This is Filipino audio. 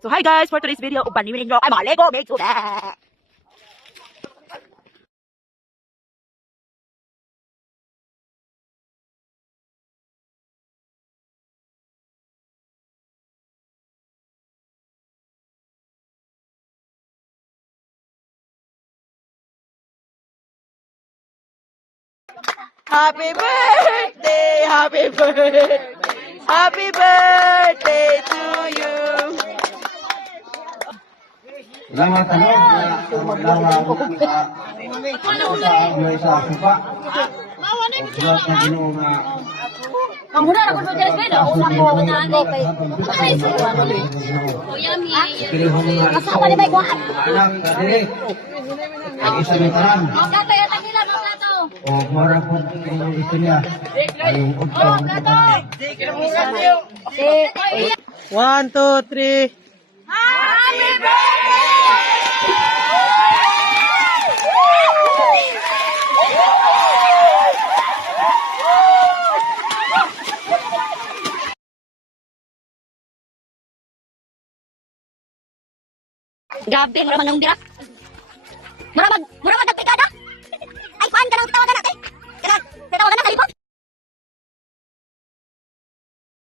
So hi guys, for today's video, upaniwin nyo kay mga Lego Make Today! Happy birthday, happy birthday, happy birthday to you. Salamat ano na maglawa sa supa. Salamat na Ginoo nga Ang mura ako sa Diyos na usap ko na ani kay ay sa ano ni. O yami. Kasama ni may kuan. anak na dili. Ang isa ni tanan. Magkatay at nila maglato. O mara po ang isa niya. Ay utang. Si 1, 2, 3. Happy birthday! Grabe, mura man lang dira. Mura man